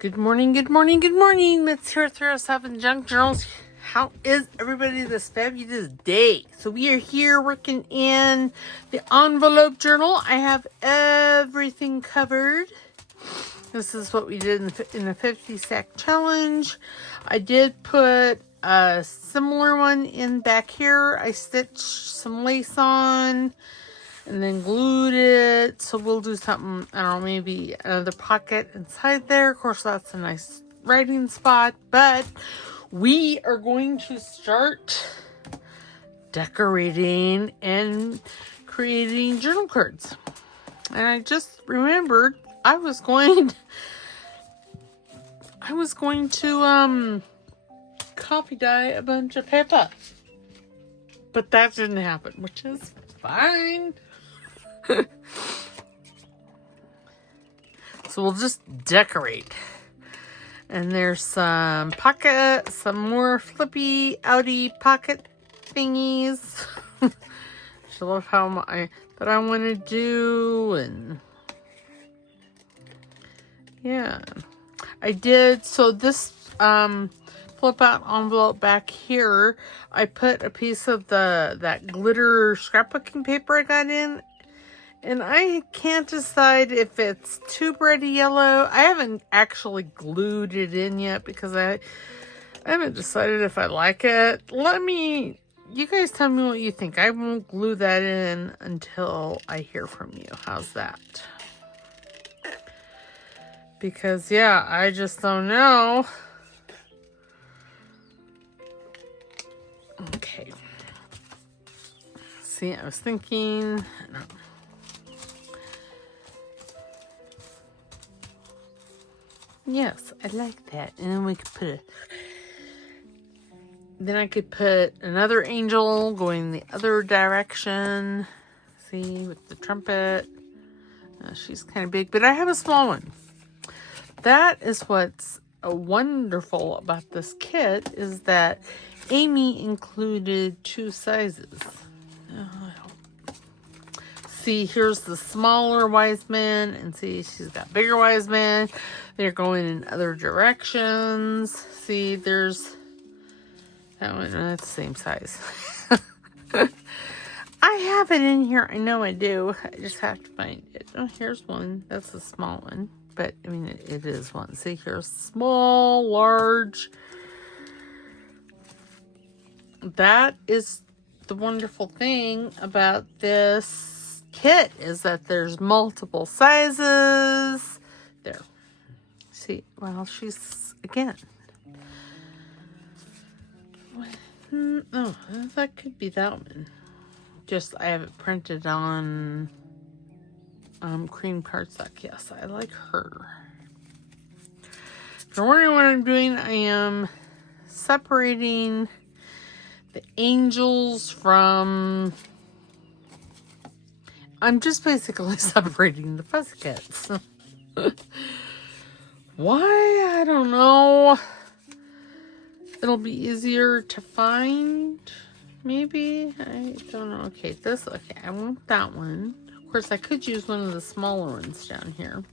Good morning, good morning, good morning. Let's hear 307 Junk Journals. How is everybody this fabulous day? So we are here working in the envelope journal. I have everything covered. This is what we did in the 50 stack challenge. I did put a similar one in back here. I stitched some lace on and then glued it. So we'll do something, I don't know, maybe another pocket inside there. Of course, that's a nice writing spot, but we are going to start decorating and creating journal cards. And I just remembered I was going to copy dye a bunch of paper. But that didn't happen, which is fine. So we'll just decorate. And there's some more flippy outy pocket thingies. I love how that I want to do, and yeah, I did. So this flip out envelope back here, I put a piece of that glitter scrapbooking paper I got in. And I can't decide if it's too bright yellow. I haven't actually glued it in yet because I haven't decided if I like it. You guys tell me what you think. I won't glue that in until I hear from you. How's that? Because, yeah, I just don't know. Okay. See, I was thinking... No. Yes, I like that. And then we could I could put another angel going the other direction. See, with the trumpet. She's kind of big, but I have a small one. That is what's wonderful about this kit, is that Amy included 2 sizes. See, here's the smaller wise man, and see, she's got bigger wise man. They're going in other directions. See, there's that one. That's the same size. I have it in here. I know I do. I just have to find it. Oh, here's one. That's a small one, but I mean, it is one. See, here's small, large. That is the wonderful thing about this kit, is that there's multiple sizes. There. See, well, she's again. Oh, that could be that one. Just I have it printed on cream cardstock. Yes, I like her. If you're wondering what I'm doing, I am separating the angels from... I'm just basically separating the Pussycats. Why? I don't know. It'll be easier to find, maybe? I don't know. Okay, I want that one. Of course, I could use one of the smaller ones down here.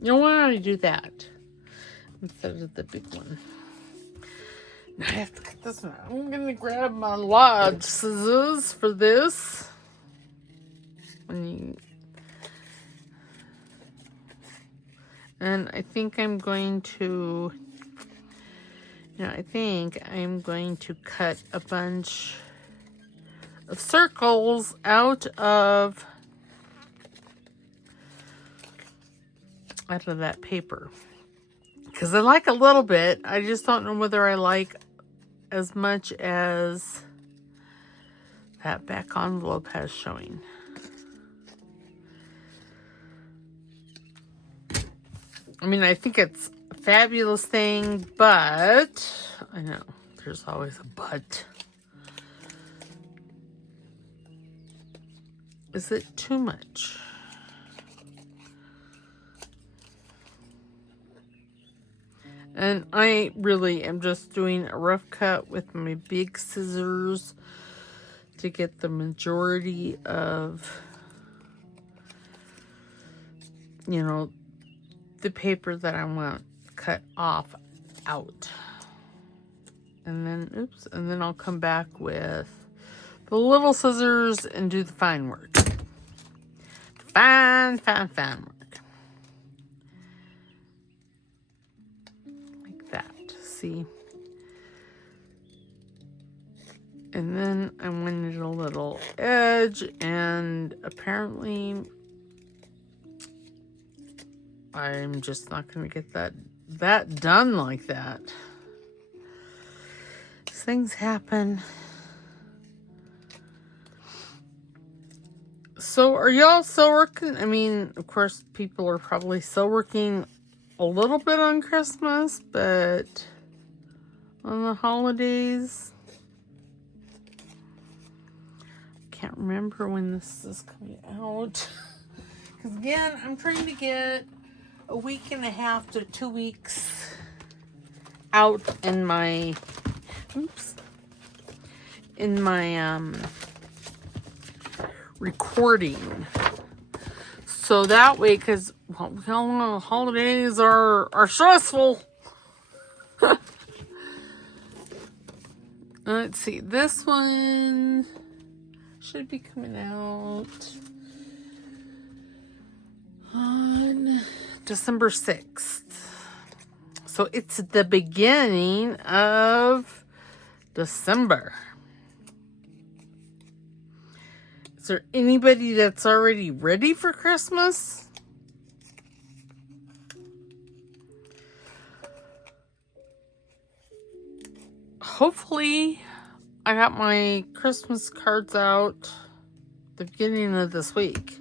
You know, why don't I do that instead of the big one? Now I have to cut this one out. I'm going to grab my large scissors for this. And I think I'm going to... I think I'm going to cut a bunch of circles out of that paper. Because I like a little bit. I just don't know whether I like as much as that back envelope has showing. I mean, I think it's a fabulous thing, but I know there's always a but. Is it too much? And I really am just doing a rough cut with my big scissors to get the majority of, the paper that I want cut off out. And then, oops, and then I'll come back with the little scissors and do the fine work. Fine work. Like that, see? And then I wanted a little edge, and apparently I'm just not going to get that done like that. Things happen. So are y'all still working? I mean, of course, people are probably still working a little bit on Christmas, but on the holidays, can't remember when this is coming out. Because again, I'm trying to get a week and a half to 2 weeks out in my recording, so that way, because we all know holidays are stressful. Let's see, this one should be coming out on December 6th. So it's the beginning of December. Is there anybody that's already ready for Christmas? Hopefully, I got my Christmas cards out the beginning of this week.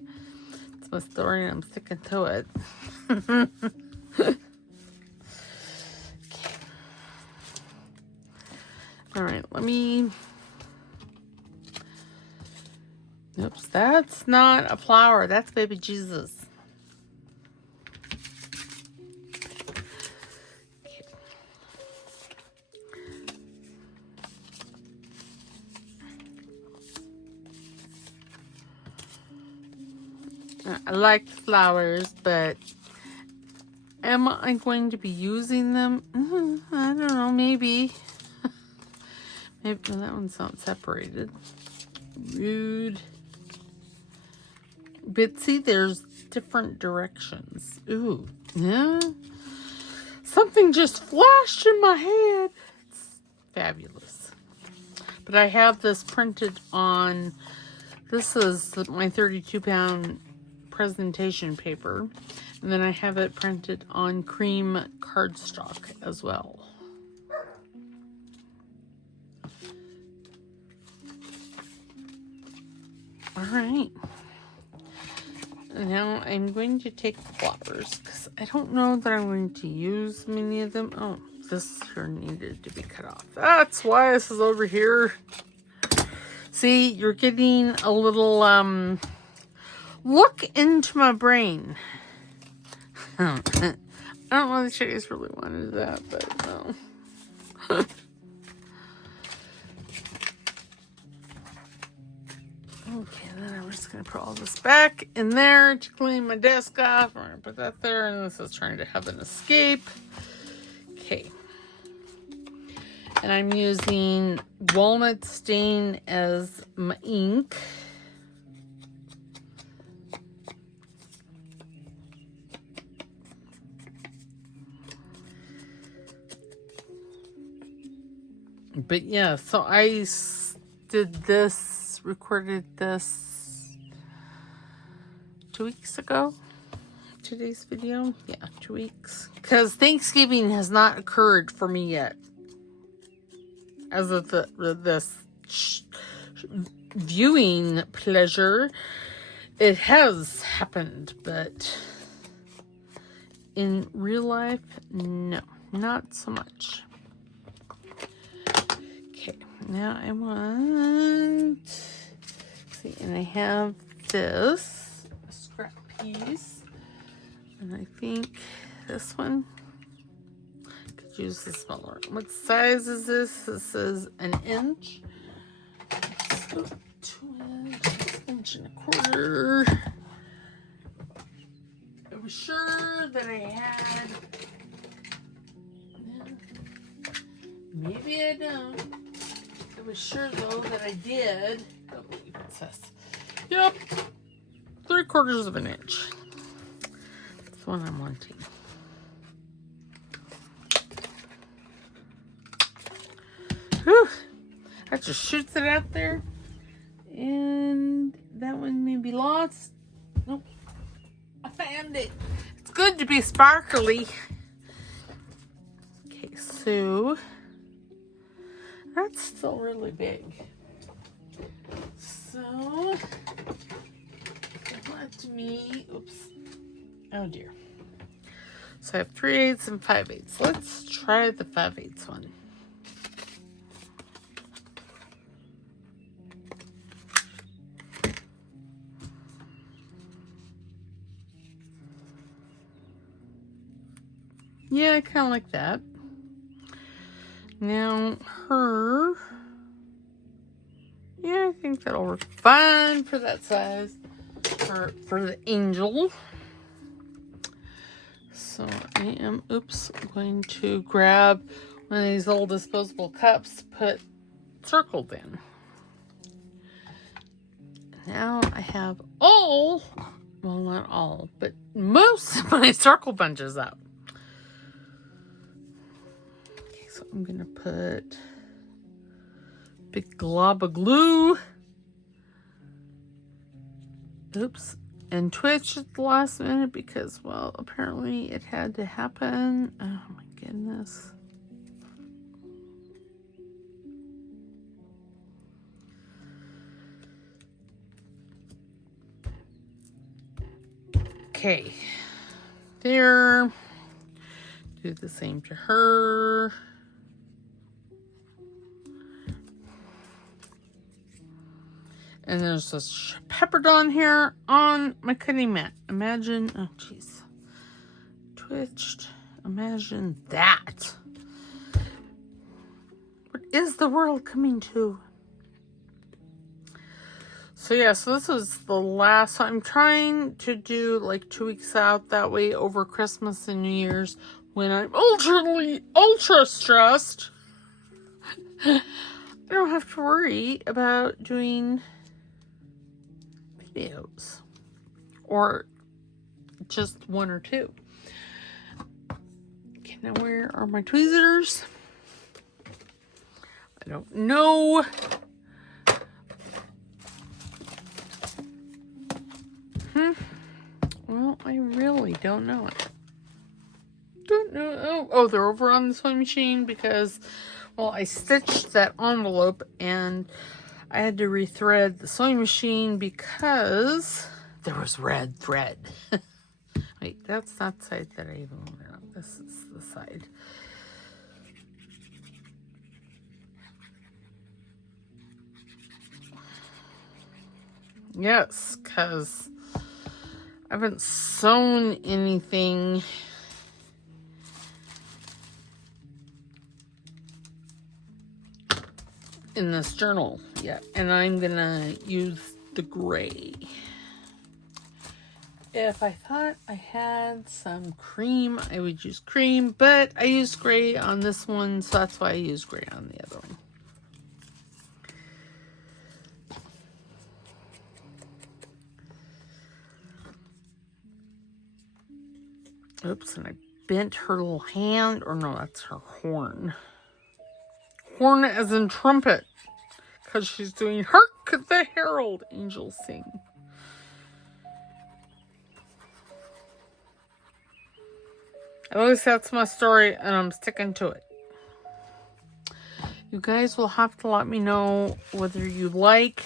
It's my story and I'm sticking to it. All right, let me... Oops, that's not a flower. That's baby Jesus. I like flowers, but am I going to be using them? I don't know, maybe. Maybe that one's not separated. Rude. But see, there's different directions. Ooh, yeah. Something just flashed in my head. It's fabulous. But I have this printed on, this is my 32-pound presentation paper. And then I have it printed on cream cardstock as well. All right. Now I'm going to take the flowers because I don't know that I'm going to use many of them. Oh, this here needed to be cut off. That's why this is over here. See, you're getting a little look into my brain. I don't know that you guys really wanted that, but no. Okay, then I'm just going to put all this back in there to clean my desk off. I'm going to put that there, and this is trying to have an escape. Okay. And I'm using walnut stain as my ink. But yeah, so I did this, recorded this 2 weeks ago. Today's video, yeah, 2 weeks. Because Thanksgiving has not occurred for me yet. As of this viewing pleasure, it has happened, but in real life, no, not so much. Okay, now I want, see, and I have this scrap piece, and I think this one could use the smaller. What size is this? This is an inch. So 2 inch, inch and a quarter. I was sure that I had. Maybe I don't. I was sure though that I did. Oh, what's this? Yep. 3/4 of an inch. That's what I'm wanting. Whew. That just shoots it out there. And that one may be lost. Nope. I found it. It's good to be sparkly. Okay, so that's still really big. So let me, oops. Oh dear. So I have 3/8 and 5/8. Let's try the 5/8 one. Yeah, I kind of like that. Now, her. Yeah, I think that'll work fine for that size. For the angel. So I am, going to grab one of these little disposable cups to put circled in. Now I have all, well, not all, but most of my circle bunches out. Okay, so I'm going to put a big glob of glue. Oops. And twitch at the last minute because, well, apparently it had to happen. Oh my goodness. Okay. There. Do the same to her. And there's this Pepperdon here on my cutting mat. Imagine, oh jeez. Twitched. Imagine that. What is the world coming to? So yeah, so this was the last. So I'm trying to do like 2 weeks out. That way over Christmas and New Year's when I'm ultra stressed. I don't have to worry about doing videos or just 1 or 2. Okay, now where are my tweezers? I don't know. Well, I really don't know it. Don't know. Oh, they're over on the sewing machine because, well, I stitched that envelope and I had to rethread the sewing machine because there was red thread. Wait, that's not the side that I even wanted on. This is the side. Yes, because I haven't sewn anything in this journal yet, and I'm gonna use the gray. If I thought I had some cream, I would use cream, but I used gray on this one, so that's why I used gray on the other one. Oops, and I bent her little hand, or no, that's her horn. Horn as in trumpet, because she's doing Hark the Herald Angels Sing. At least that's my story, and I'm sticking to it. You guys will have to let me know whether you like.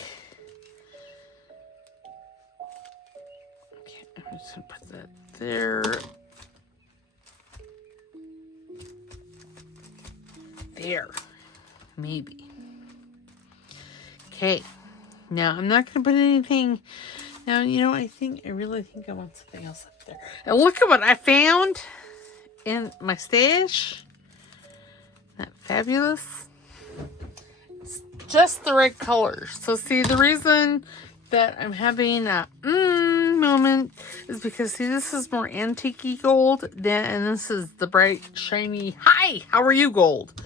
Okay, I'm just going to put that there. There. Maybe. Okay. Now, I'm not going to put anything. Now, you know, I really think I want something else up there. And look at what I found in my stash. Isn't that fabulous? It's just the right color. So, see, the reason that I'm having a fun moment is because, see, this is more antique gold, and this is the bright, shiny, hi, how are you gold?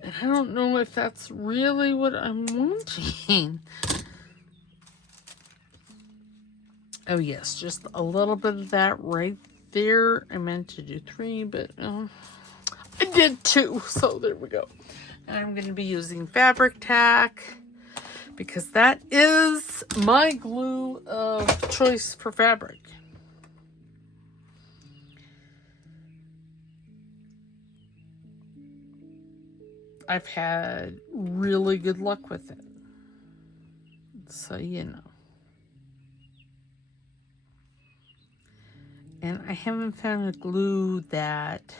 And I don't know if that's really what I'm wanting. Oh, yes, just a little bit of that right there. I meant to do 3, but I did 2, so there we go. And I'm going to be using fabric tack because that is my glue of choice for fabric. I've had really good luck with it. So, you know. And I haven't found a glue that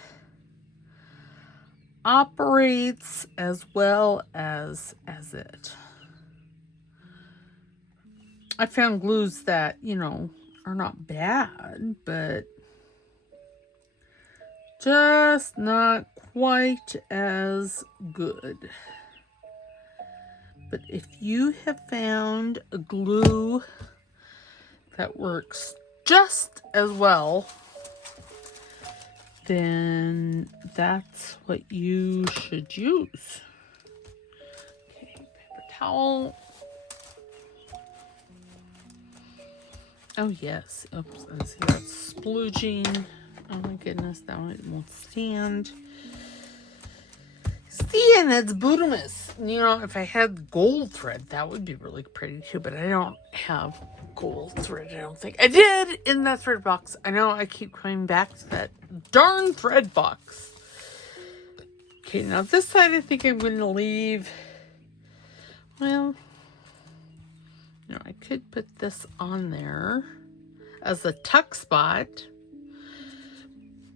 operates as well as it. I found glues that, you know, are not bad, but just not quite as good. But if you have found a glue that works just as well, then that's what you should use. Okay, paper towel. Oh yes, oops, I see that's splooging. Oh my goodness, that one won't stand. See, and it's bootimus. You know, if I had gold thread, that would be really pretty too, but I don't have gold thread, I don't think. I did in that thread box. I know I keep coming back to that darn thread box. Okay, now this side I think I'm going to leave. Well, you know, I could put this on there as a tuck spot,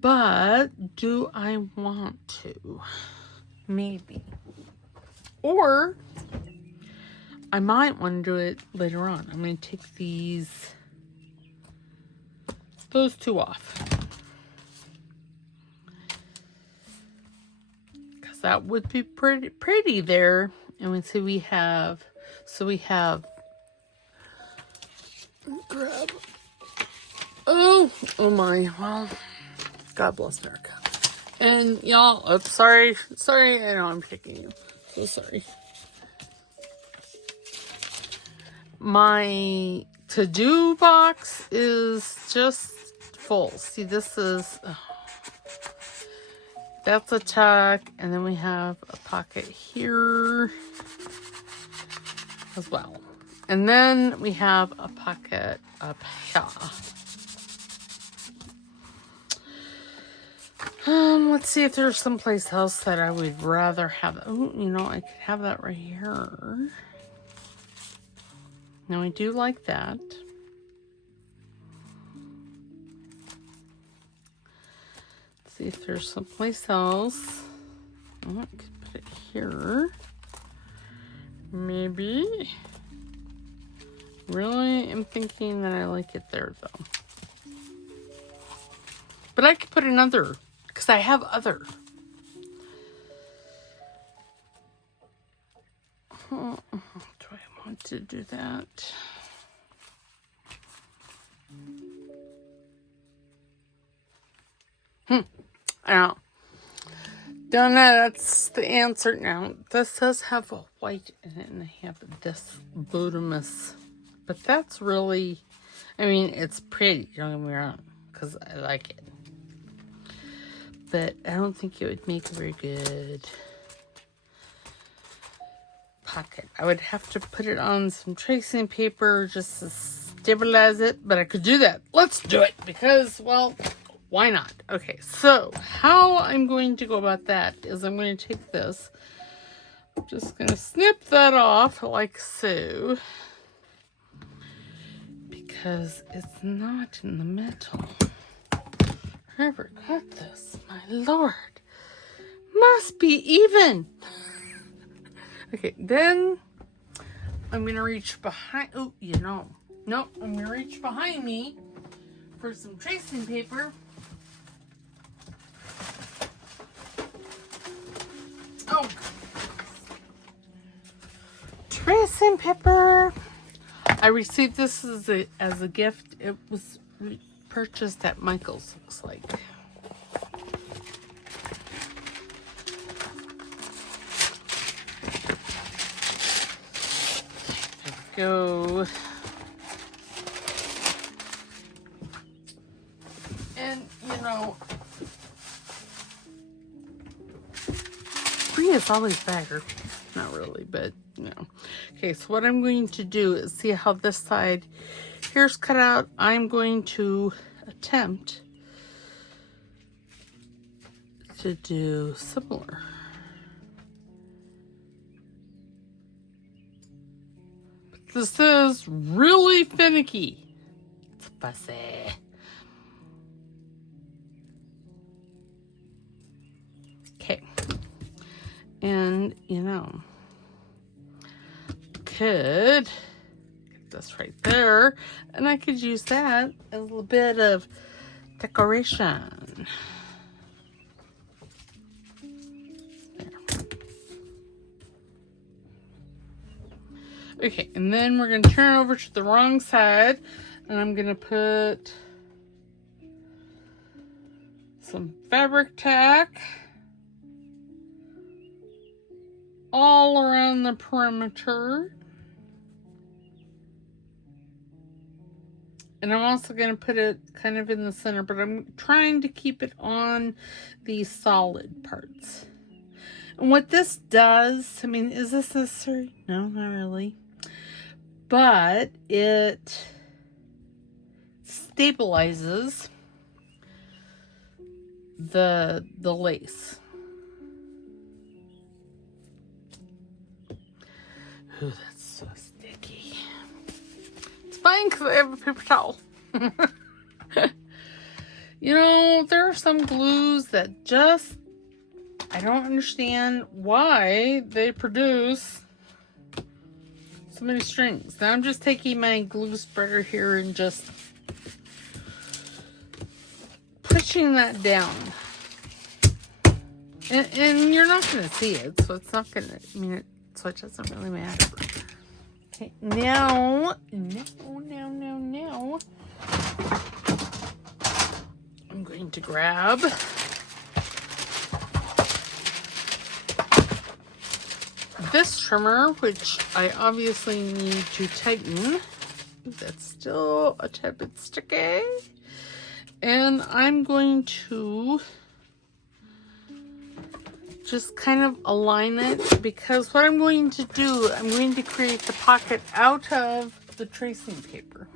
but do I want to? Maybe. Or I might want to do it later on. I'm going to take those 2 off. Because that would be pretty there. And we have, grab, oh my, well, God bless America. And y'all, oops, sorry, I know I'm kicking you. So sorry. My to-do box is just full. See, this is, that's a tuck, and then we have a pocket here as well. And then we have a pocket up here. Let's see if there's someplace else that I would rather have. Oh, you know, I could have that right here. Now, I do like that. Let's see if there's someplace else. Oh, I could put it here. Maybe. Really am thinking that I like it there, though. But I could put another, because I have other. Do I want to do that? I don't know. That's the answer now. This does have a white in it, and I have this bootimus. But that's really, I mean, it's pretty, don't get me wrong, because I like it. But I don't think it would make a very good pocket. I would have to put it on some tracing paper just to stabilize it, but I could do that. Let's do it, because, well, why not? Okay, so how I'm going to go about that is I'm going to take this. I'm just going to snip that off like so. Because it's not in the middle. Whoever cut this, my lord, must be even. Okay, then I'm going to reach behind. Oh, you know. Nope, I'm going to reach behind me for some tracing paper. Oh, tracing paper. I received this as a gift. It was purchased at Michael's, looks like. Go. And, you know, free is always better. Not really, but, you know. Okay, so what I'm going to do is see how this side here's cut out. I'm going to attempt to do similar. But this is really finicky. It's fussy. Okay. And, you know, could get this right there, and I could use that as a little bit of decoration. There. Okay, and then we're going to turn over to the wrong side, and I'm going to put some fabric tack all around the perimeter. And I'm also going to put it kind of in the center, but I'm trying to keep it on the solid parts. And what this does, I mean, is this necessary? No, not really. But it stabilizes the lace. Ooh, that's so sticky. It's fine because I have a paper towel. You know, there are some glues that just, I don't understand why they produce so many strings. Now I'm just taking my glue spreader here and just pushing that down. And you're not going to see it, so it's not going to, I mean, so it doesn't really matter. Okay, now, I'm going to grab this trimmer, which I obviously need to tighten. That's still a tad bit sticky. And I'm going to just kind of align it, because what I'm going to do, I'm going to create the pocket out of the tracing paper.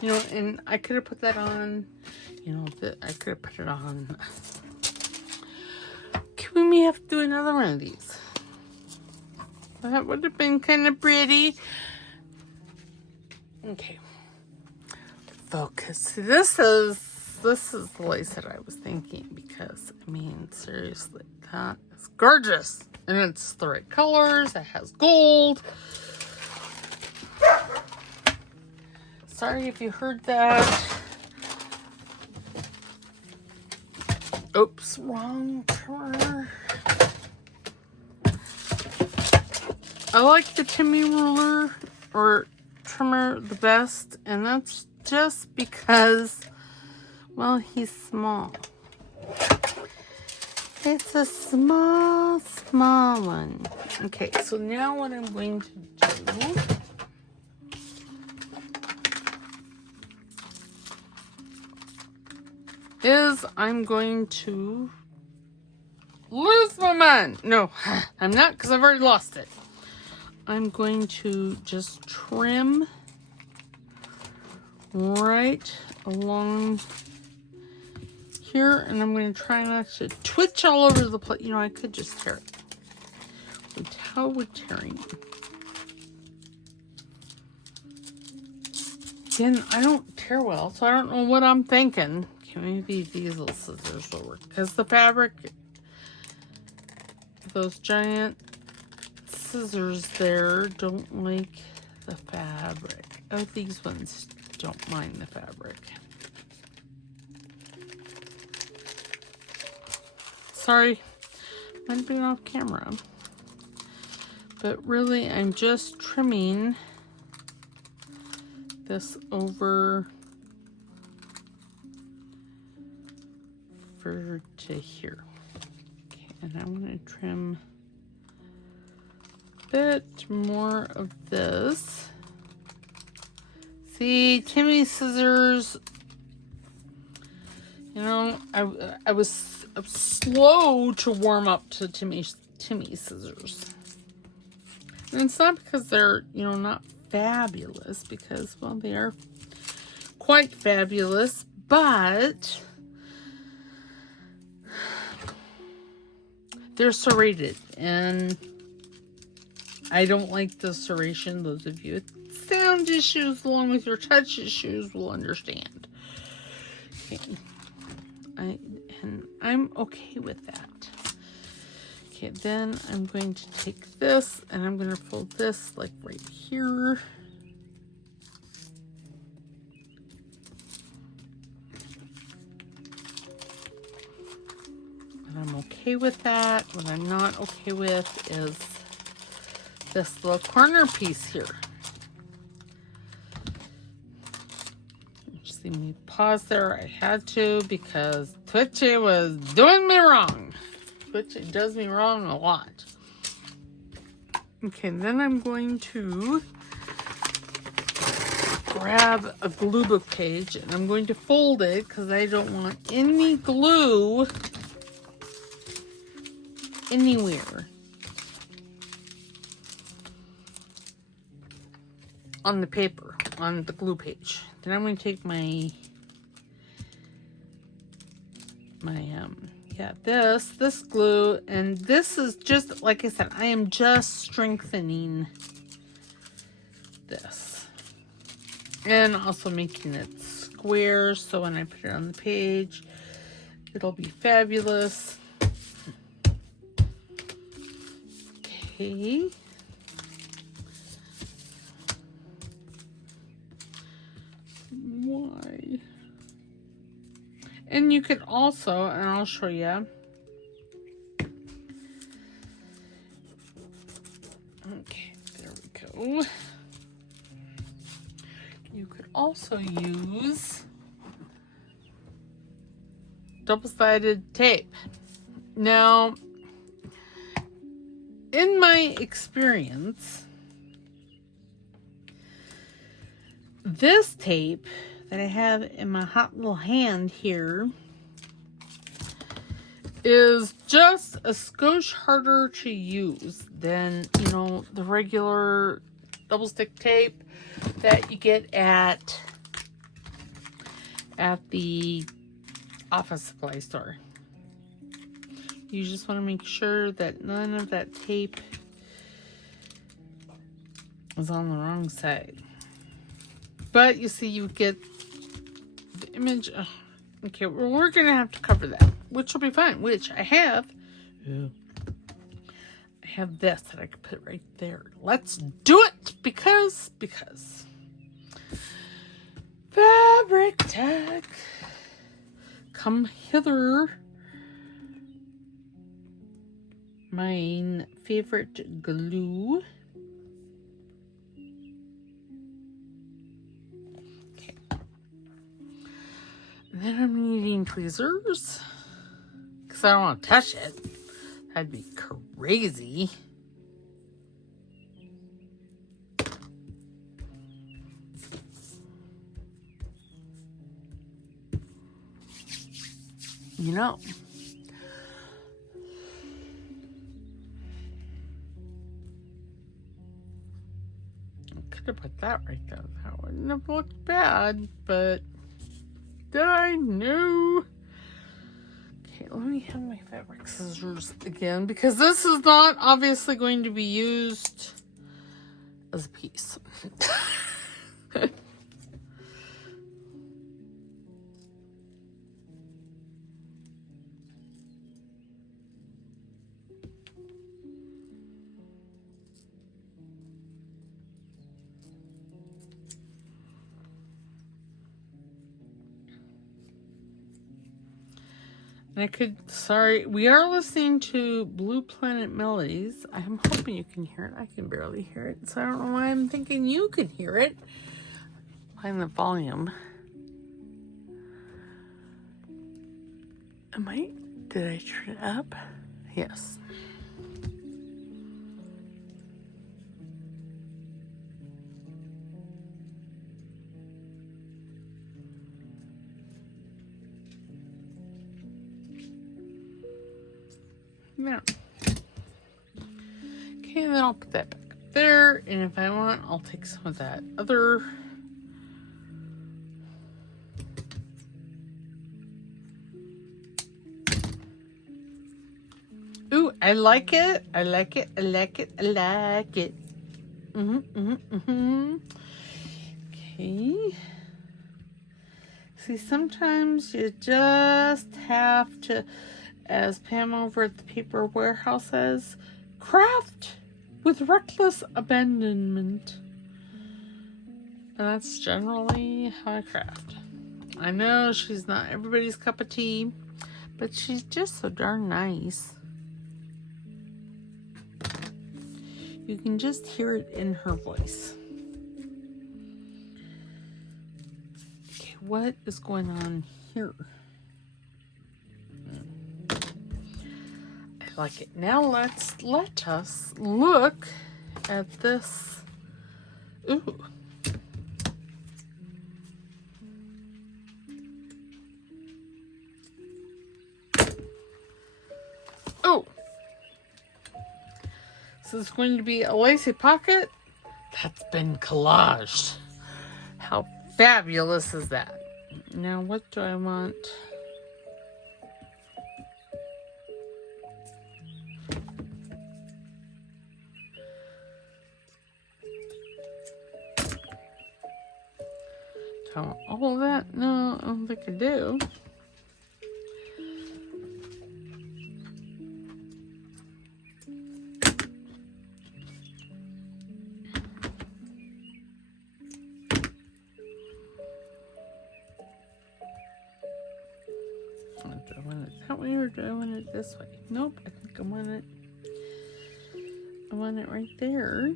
You know, and I could have put that on, you know, I could have put it on. We may have to do another one of these. That would have been kind of pretty. Okay. Focus. This is the lace that I was thinking, because, I mean, seriously, that is gorgeous. And it's the right colors. It has gold. Sorry if you heard that. Oops, wrong trimmer. I like the Timmy ruler or trimmer the best, and that's just because, well, he's small. It's a small one. Okay, so now what I'm going to do is I'm going to lose my mind. No, I'm not, because I've already lost it. I'm going to just trim right along here, and I'm going to try not to twitch all over the place. You know, I could just tear it. How would tearing? Again, I don't tear well, so I don't know what I'm thinking. Okay, maybe these little scissors will work, because the fabric, those giant scissors there, don't like the fabric. Oh, these ones don't mind the fabric. Sorry, might have been off camera. But really, I'm just trimming this over to here. Okay, and I'm going to trim a bit more of this. See, Timmy's scissors, you know, I was slow to warm up to Timmy's scissors. And it's not because they're, you know, not fabulous, because, well, they are quite fabulous, but they're serrated, and I don't like the serration. Those of you with sound issues along with your touch issues will understand. Okay. I'm okay with that. Okay, then I'm going to take this and I'm going to fold this like right here. I'm okay with that. What I'm not okay with is this little corner piece here. See me pause there. I had to because Twitchy was doing me wrong. Twitchy does me wrong a lot. Okay, then I'm going to grab a glue book page and I'm going to fold it because I don't want any glue anywhere on the paper, on the glue page. Then I'm going to take my this glue, and this is just, like I said, I am just strengthening this and also making it square, so when I put it on the page, it'll be fabulous. Okay. Why? And you could also, and I'll show you. Okay, there we go. You could also use double-sided tape. Now, in my experience, this tape that I have in my hot little hand here is just a skosh harder to use than, you know, the regular double stick tape that you get at the office supply store. You just want to make sure that none of that tape is on the wrong side. But you see, you get the image. Okay, well, we're going to have to cover that, which will be fine, which I have. Ooh. I have this that I could put right there. Let's do it because fabric tech, come hither. My favorite glue. Okay. And then I'm needing tweezers because I don't want to touch it. That'd be crazy. You know. Could have put that right there. That wouldn't have looked bad, but did I know? Okay, let me have my fabric scissors again because this is not obviously going to be used as a piece. And we are listening to Blue Planet Melodies. I'm hoping you can hear it. I can barely hear it, so I don't know why I'm thinking you can hear it. find the volume. Did I turn it up? Yes. There. Okay, then I'll put that back up there, and if I want, I'll take some of that other. Ooh, I like it. I like it. I like it. I like it. Okay. See, sometimes you just have to, as Pam over at the paper warehouse says, craft with reckless abandonment. And that's generally how I craft. I know she's not everybody's cup of tea, but she's just so darn nice. You can just hear it in her voice. Okay, what is going on here? I like it. Now let us look at this. Ooh. Oh. So it's going to be a lacy pocket that's been collaged. How fabulous is that? Now, what do I want? Do I want all of that? No, I don't think I do. Do I want it that way or do I want it this way? Nope, I think I want it right there.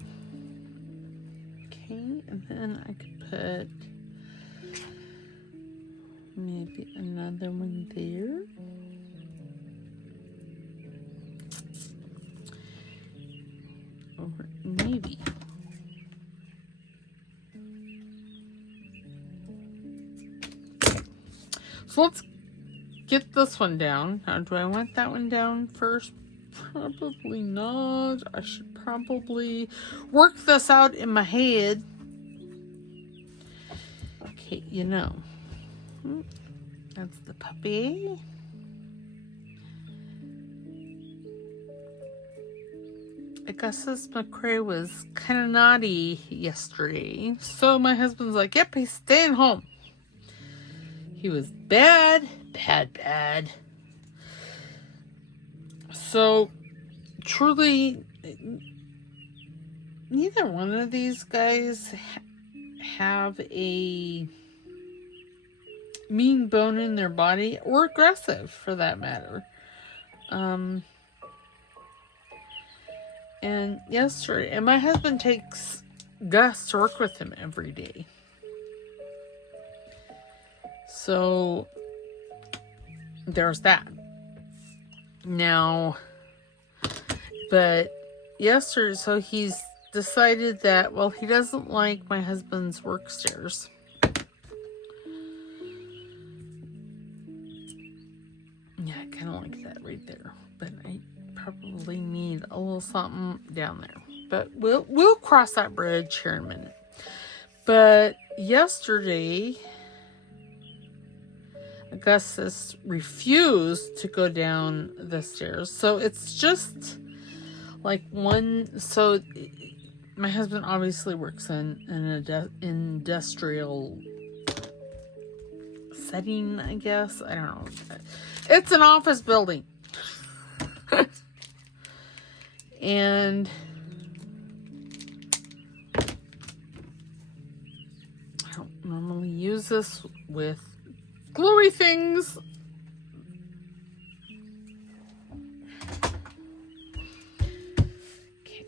Okay, and then I could put maybe another one there. Or maybe. So let's get this one down. Now, do I want that one down first? Probably not. I should probably work this out in my head. Okay, you know. That's the puppy. Augustus McCrae was kind of naughty yesterday. So my husband's like, yep, he's staying home. He was bad. So, truly, neither one of these guys have a mean bone in their body, or aggressive, for that matter. And yesterday, and my husband takes Gus to work with him every day. So, there's that. Now, but yesterday, so he's decided that, well, he doesn't like my husband's work stairs. Yeah, I kind of like that right there, but I probably need a little something down there. But we'll cross that bridge here in a minute. But yesterday, Augustus refused to go down the stairs. So it's just like one. So my husband obviously works in an industrial setting, I guess. I don't know. It's an office building. And I don't normally use this with gluey things. Okay.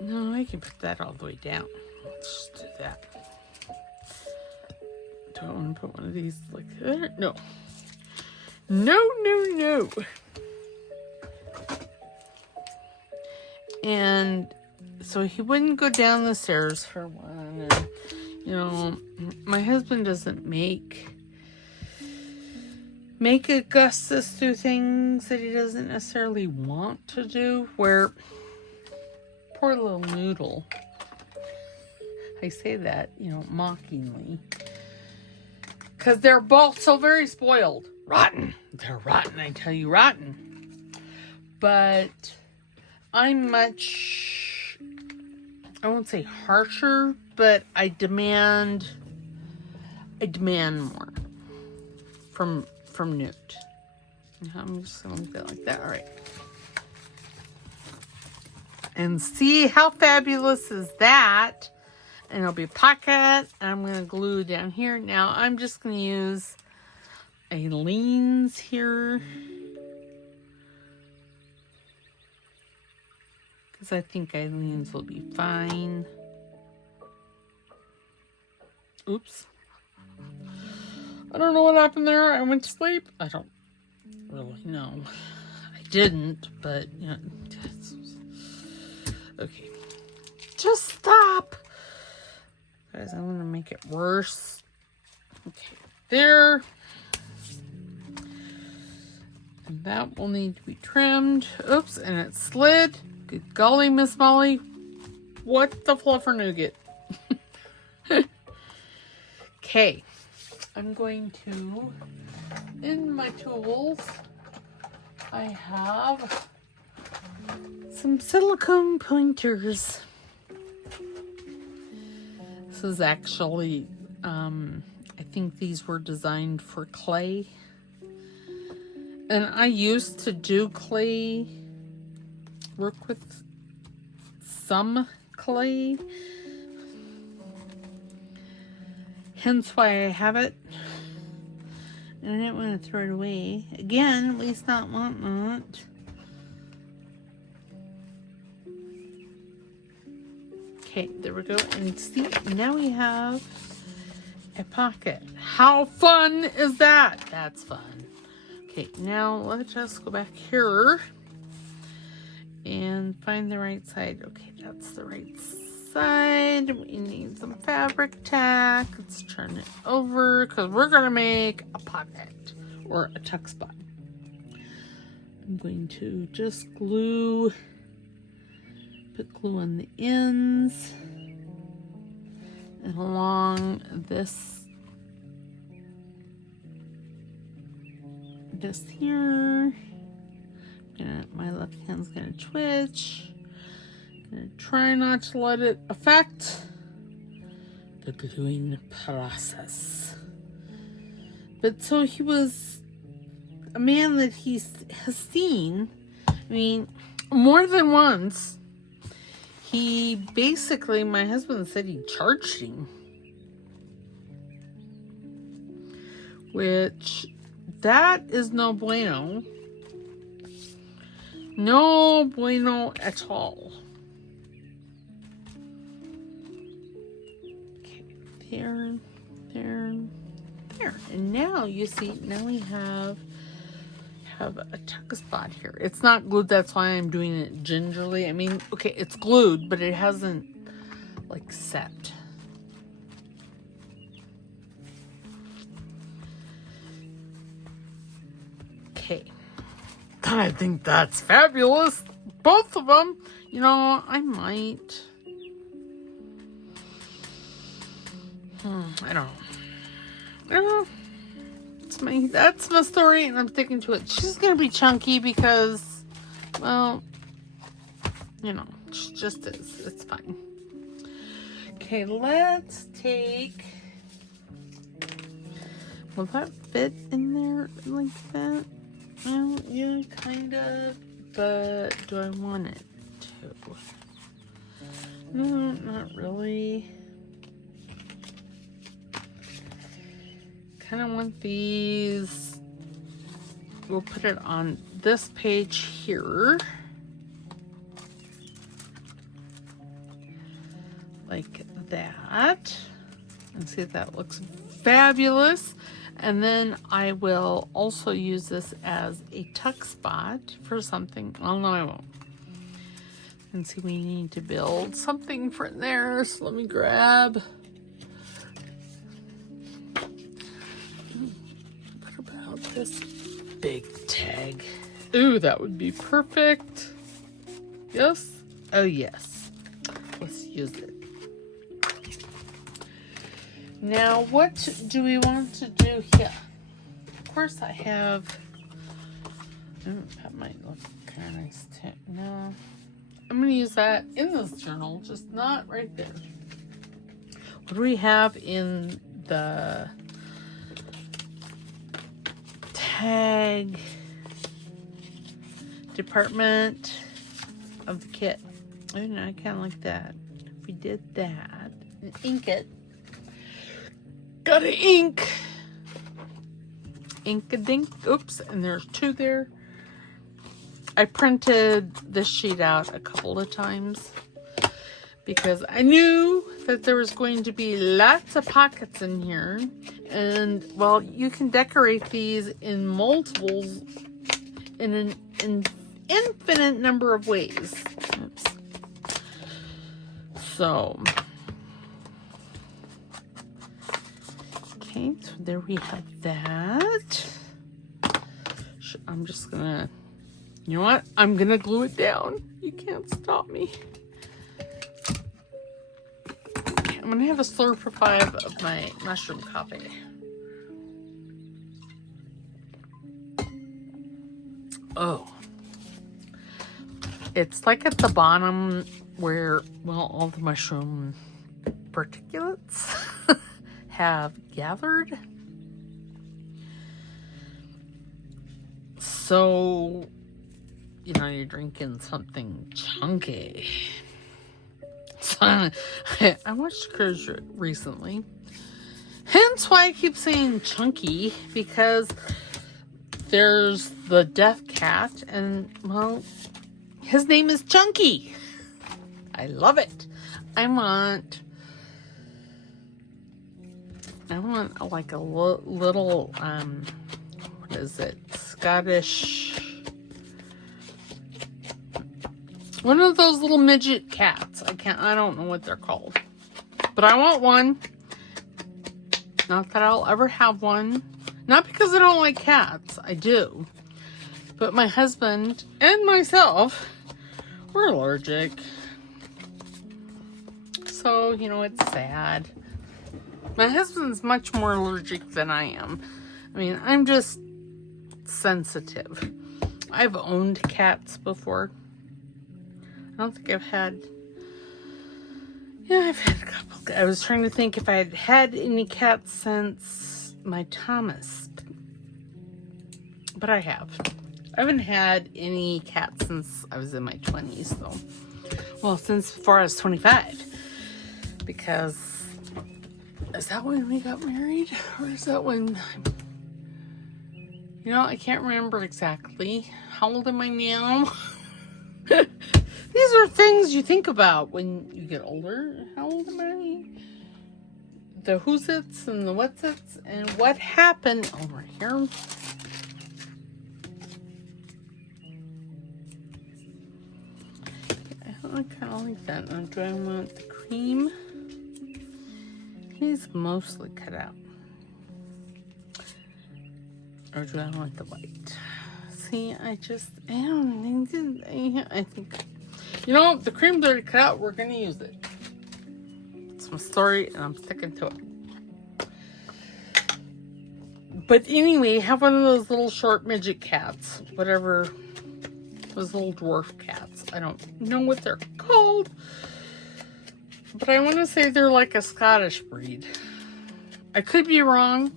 No, I can put that all the way down. Let's just do that. Do I want to put one of these like there? No. No, no, no. And so he wouldn't go down the stairs for one. And, you know, my husband doesn't make Augustus do things that he doesn't necessarily want to do. Where poor little Noodle, I say that, you know, mockingly, because they're both so very spoiled. Rotten. They're rotten, I tell you, rotten. But I'm much, I won't say harsher, but I demand more from Newt. I'm just gonna leave it like that. All right. And see how fabulous is that? And it'll be a pocket. And I'm gonna glue down here. Now I'm just gonna use Eileen's here, because I think Eileen's will be fine. Oops. I don't know what happened there. I went to sleep. I don't really know. I didn't, but you know. Okay. Just stop. Guys, I'm going to make it worse. Okay. There. And that will need to be trimmed. Oops, and it slid. Good golly, Miss Molly. What the fluffer nougat? Okay. I'm going to, in my tools, I have some silicone pointers. This is actually, I think these were designed for clay. And I used to do clay, work with some clay. Hence why I have it. And I didn't want to throw it away. Again, at least not want that. Okay, there we go. And see, now we have a pocket. How fun is that? That's fun. Okay, now let's just go back here and find the right side. Okay, that's the right side. We need some fabric tack. Let's turn it over because we're going to make a pocket or a tuck spot. I'm going to just glue, put glue on the ends and along this here. My left hand's gonna twitch. Gonna try not to let it affect the gluing process. But so he was a man that he has seen, I mean, more than once. He basically, my husband said he charged him. Which, that is no bueno. No bueno at all. Okay, there. And now, you see, now we have a tuck spot here. It's not glued, that's why I'm doing it gingerly. I mean, okay, it's glued, but it hasn't, like, set. Okay. I think that's fabulous. Both of them. You know, I might. I don't know. That's my story, and I'm sticking to it. She's gonna be chunky because, well, you know, she just is. It's fine. Okay, let's take. Will that fit in there like that? Well, yeah, kind of. But do I want it to? No, not really. Kind of want these. We'll put it on this page here. like that. And see if that looks fabulous. And then I will also use this as a tuck spot for something. Oh, no, I won't. And see, we need to build something for there. So let me grab. What about this big tag? Ooh, that would be perfect. Yes? Oh, yes. Let's use it. Now, what do we want to do here? Of course, I have... that might look kind of nice, too. No. I'm going to use that in this journal, just not right there. What do we have in the tag department of the kit? Oh, no, I kind of like that. If we did that and ink it. Gotta ink. Ink-a-dink. Oops, and there's two there. I printed this sheet out a couple of times because I knew that there was going to be lots of pockets in here. And, well, you can decorate these in multiples in an infinite number of ways. Oops. So... okay, so there we have that. I'm just gonna, you know what? I'm gonna glue it down. You can't stop me. Okay, I'm gonna have a slurp for 5 of my mushroom coffee. Oh. It's like at the bottom where, well, all the mushroom particulates have gathered. So, you know, you're drinking something chunky. So, I watched Cruise recently. Hence why I keep saying chunky, because there's the death cat, and, well, his name is Chunky. I love it. I want like a little, what is it? Scottish. One of those little midget cats. I don't know what they're called. But I want one. Not that I'll ever have one. Not because I don't like cats. I do. But my husband and myself, we're allergic. So, you know, it's sad. My husband's much more allergic than I am. I mean, I'm just sensitive. I've owned cats before. I don't think I've had... yeah, I've had a couple. I was trying to think if I had had any cats since my Thomas. But I have. I haven't had any cats since I was in my 20s, though. Well, since before I was 25. Because... is that when we got married? Or is that when... you know, I can't remember exactly. How old am I now? These are things you think about when you get older. How old am I? The who's its and the what's its and what happened over here. I kind of like that. Now, do I want the cream? He's mostly cut out. Or do I want the white? See, I don't think, I think, you know, the cream's already cut out. We're going to use it. It's my story, and I'm sticking to it. But anyway, have one of those little short midget cats. Whatever. Those little dwarf cats. I don't know what they're called. But I want to say they're like a Scottish breed. I could be wrong.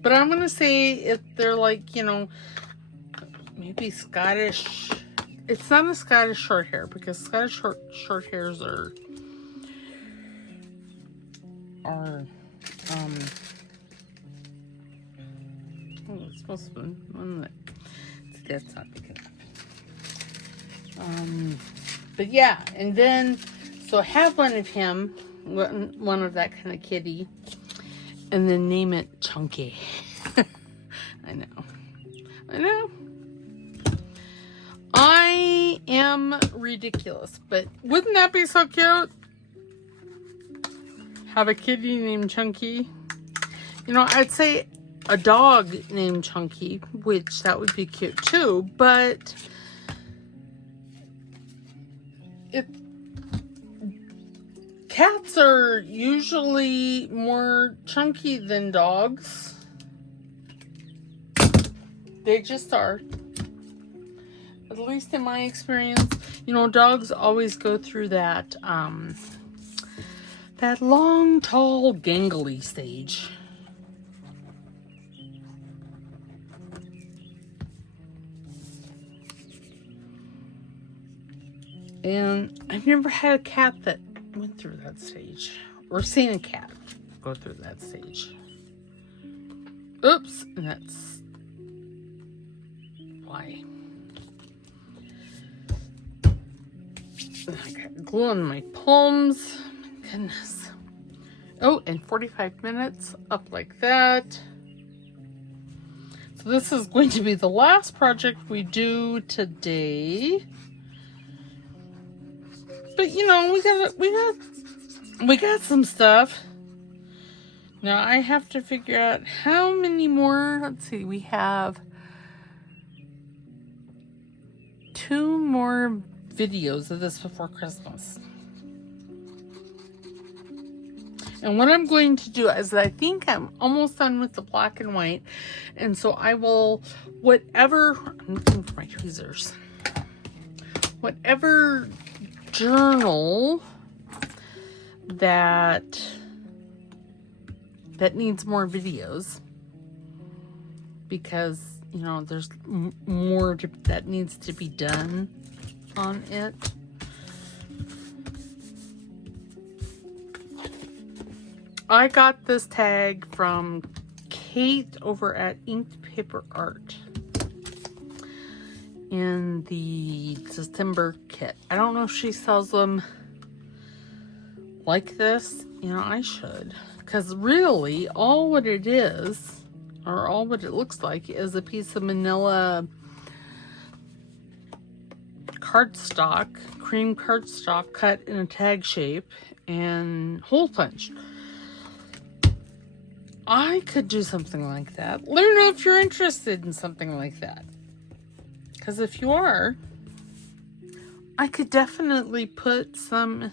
But I'm going to say if they're like, you know, maybe Scottish. It's not a Scottish short hair, because Scottish short hairs are oh, it's supposed to be one that, that's not big enough. But yeah, and then, So have one of him, one of that kind of kitty, and then name it Chunky. I know. I am ridiculous, but wouldn't that be so cute? Have a kitty named Chunky. You know, I'd say a dog named Chunky, which that would be cute too, but cats are usually more chunky than dogs. They just are. At least in my experience, you know, dogs always go through that that long, tall, gangly stage. And I've never had a cat that went through that stage, or seen a cat go through that stage. Oops, and that's why. I got glue on my palms. My goodness. Oh, and 45 minutes up like that. So this is going to be the last project we do today. But you know, we got some stuff. Now I have to figure out how many more. Let's see, we have 2 more videos of this before Christmas. And what I'm going to do is, I think I'm almost done with the black and white, and so I will, I'm looking for my tweezers, whatever journal that needs more videos, because you know there's more that needs to be done on it. I got this tag from Kate over at Inked Paper Art in the December kit. I don't know if she sells them like this. You know, I should, because really all what it is, or all what it looks like, is a piece of manila cardstock, cream cardstock, cut in a tag shape and hole punched. I could do something like that. Let me know if you're interested in something like that, because if you are, I could definitely make some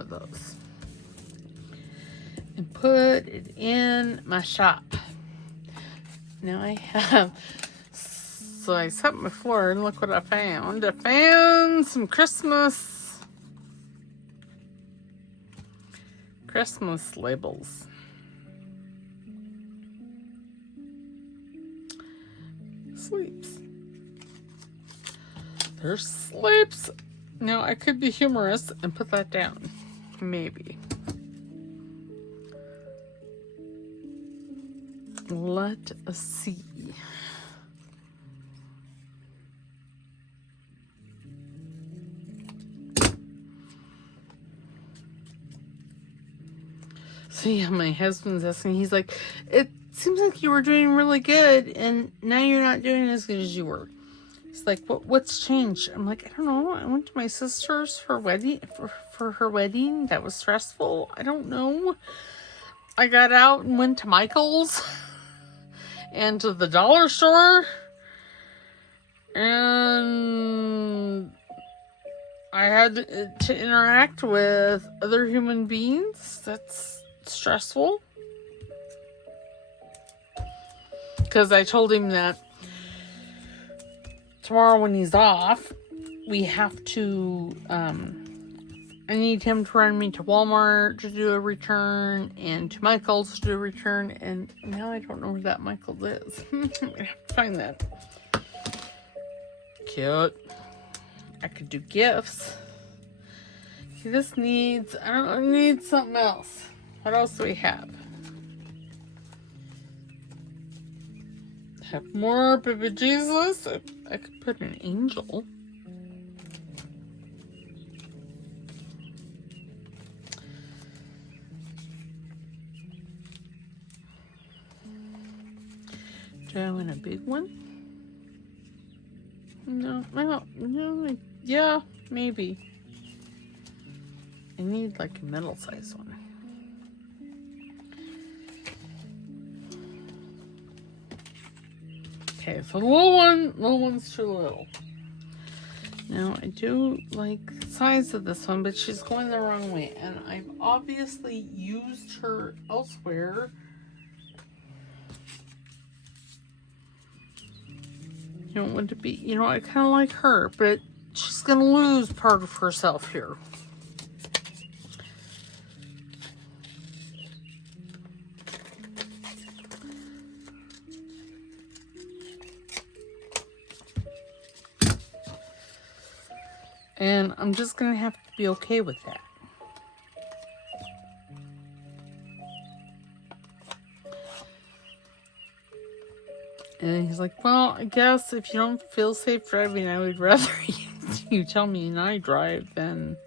of those and put it in my shop. Now I have, so I set my floor and look what I found. I found some Christmas labels. Sleeps. There's sleeps. Now I could be humorous and put that down. Maybe. Let us see. So yeah, my husband's asking, he's like, it seems like you were doing really good and now you're not doing as good as you were. He's like, what's changed? I'm like, I don't know. I went to my sister's for her wedding. That was stressful. I don't know. I got out and went to Michael's and to the dollar store, and I had to interact with other human beings. That's stressful. Because I told him that tomorrow when he's off, we have to, I need him to run me to Walmart to do a return and to Michael's to do a return. And now I don't know where that Michael's is. I'm going to have to find that. Cute. I could do gifts. He just needs, I don't know, I need something else. What else do we have? Have more baby Jesus. I could put an angel. Do I want a big one? No, well, no, yeah, maybe. I need like a middle-sized one. Okay, so the little one's too little. Now, I do like the size of this one, but she's going the wrong way. And I've obviously used her elsewhere. You don't want to be, you know, I kind of like her, but she's going to lose part of herself here. And I'm just going to have to be okay with that. And he's like, well, I guess if you don't feel safe driving, I would rather you tell me and I drive than...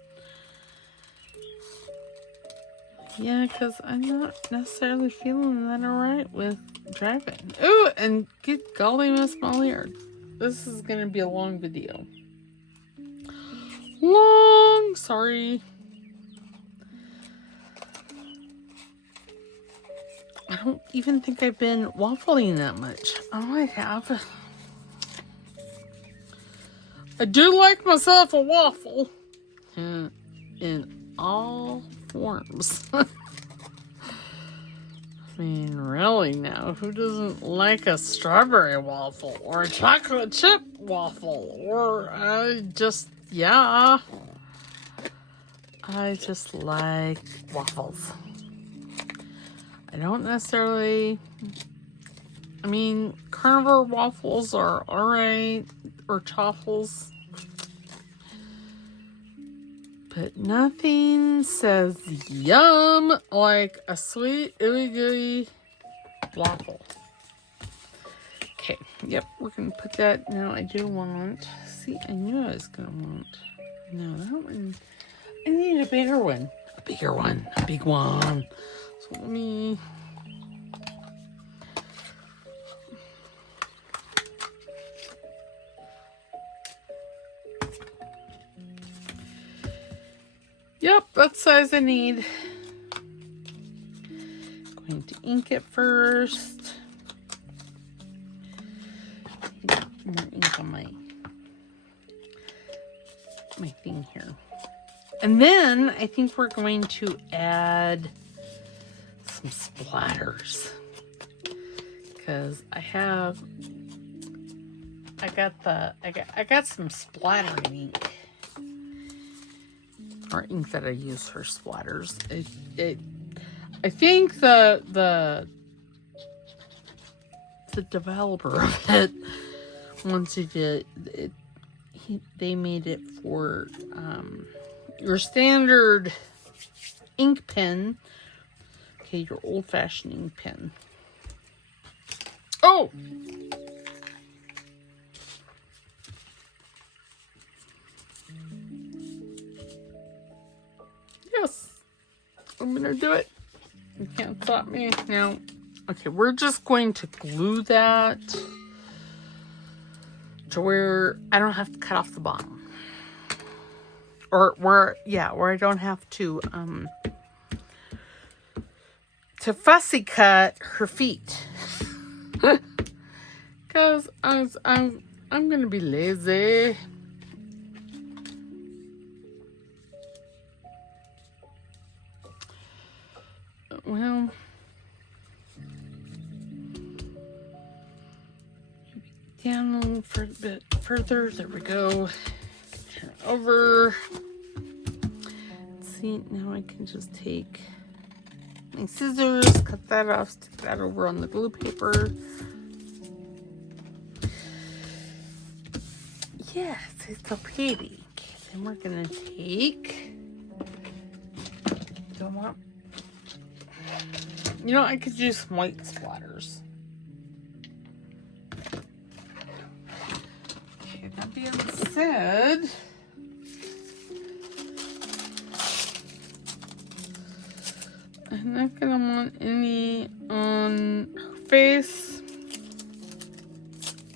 Yeah, because I'm not necessarily feeling that alright with driving. Ooh, and good golly, Miss Molly, this is going to be a long video. Sorry. I don't even think I've been waffling that much. Oh, I have. I do like myself a waffle. In all forms. I mean, really now, who doesn't like a strawberry waffle? Or a chocolate chip waffle? Or yeah. I just like waffles. I don't necessarily... I mean, carnivore waffles are alright. Or chaffles. But nothing says yum like a sweet, ooey gooey waffle. Okay, yep, we're going to put that. Now I do want... See, I knew I was going to want... No, that one... I need a bigger one. A bigger one. A big one. So let me... Yep, that's the size I need. Going to ink it first. More ink on my thing here. And then I think we're going to add some splatters. Because I got some splattering ink. Or ink that I use for splatters. I think the developer of it wanted it. They made it for your standard ink pen. Okay, your old-fashioned ink pen. Oh! Yes, I'm gonna do it. You can't stop me now. Okay, we're just going to glue that to where I don't have to cut off the bottom, or where I don't have to fussy cut her feet, because I'm gonna be lazy. Well, down a little bit further. There we go. Turn it over. See, now I can just take my scissors, cut that off, stick that over on the glue paper. Yes, it's so pretty. Okay, then we're gonna take. Don't want. You know, I could use some white splatters. Okay, that being said, I'm not gonna want any on her face.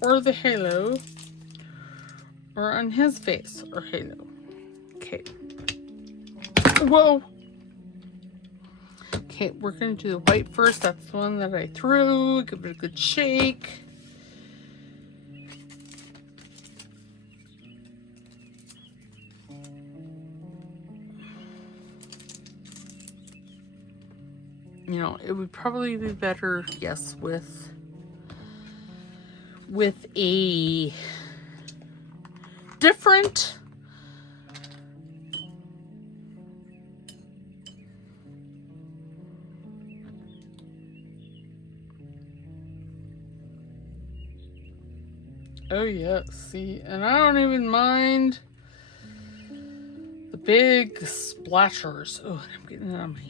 or the halo, or on his face or halo. Okay. Whoa. Okay, we're going to do the white first. That's the one that I threw. Give it a good shake. You know, it would probably be better, yes, with a different oh yes, see, and I don't even mind the big splashers. Oh, I'm getting it on my...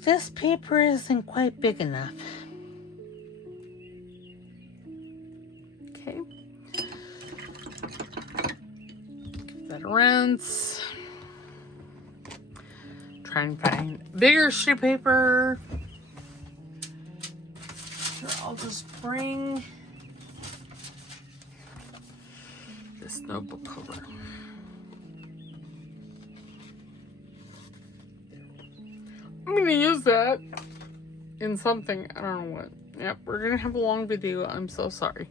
This paper isn't quite big enough. Okay. Give that a rinse. Try and find bigger sheet of paper. Here, I'll just bring this notebook cover. I'm going to use that in something. I don't know what. Yep, we're going to have a long video. I'm so sorry.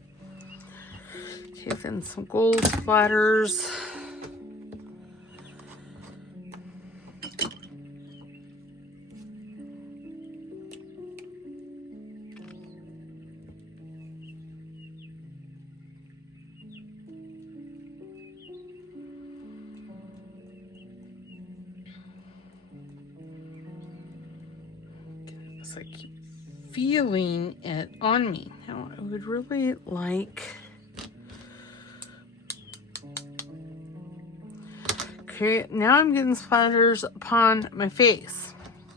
Okay, then some gold splatters. I keep feeling it on me. Now I would really like... Okay, now I'm getting splatters upon my face.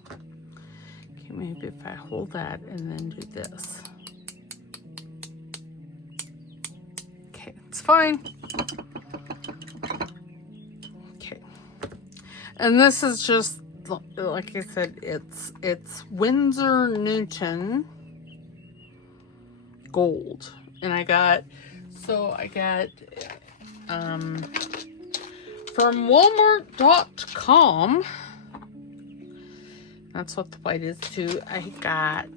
Okay, maybe if I hold that and then do this. Okay, it's fine. Okay. And this is just, like I said, it's Winsor Newton gold, and I got from Walmart.com. That's what the white is too. I got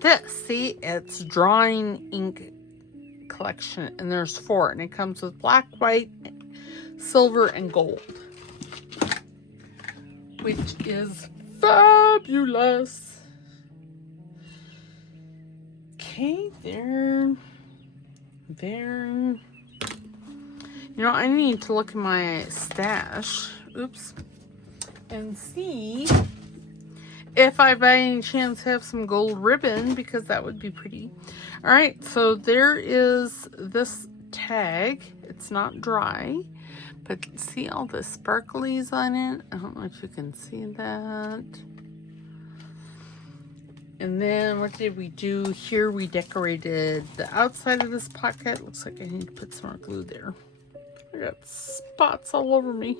this. See, it's drawing ink collection, and there's 4, and it comes with black, white, silver, and gold, which is fabulous. Okay, there. You know, I need to look at my stash. Oops. And see if I by any chance have some gold ribbon, because that would be pretty. All right, so there is this tag. It's not dry, but see all the sparklies on it? I don't know if you can see that. And then what did we do here? We decorated the outside of this pocket. Looks like I need to put some more glue there. I got spots all over me.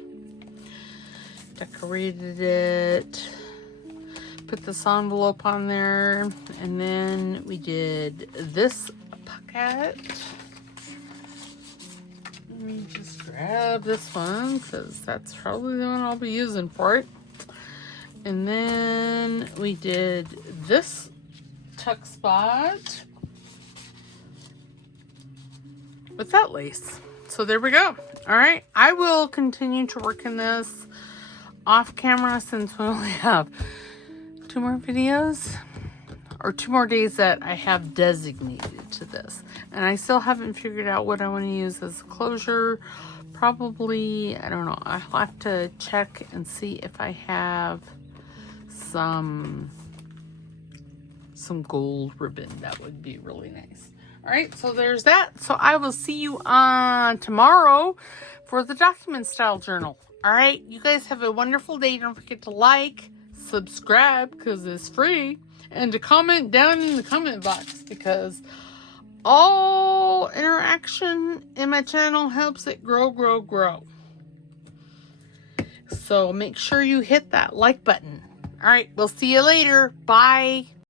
Decorated it. Put this envelope on there. And then we did this pocket. Let me just grab this one, because that's probably the one I'll be using for it. And then we did this tuck spot with that lace. So there we go. All right, I will continue to work in this off camera, since we only have 2 more videos, or 2 more days that I have designated to this. And I still haven't figured out what I want to use as a closure. Probably, I don't know, I'll have to check and see if I have some gold ribbon. That would be really nice. All right, so there's that. So I will see you on tomorrow for the document style journal. All right, you guys have a wonderful day. Don't forget to like, subscribe, because it's free, and to comment down in the comment box, because all interaction in my channel helps it grow. So make sure you hit that like button. All right, we'll see you later. Bye.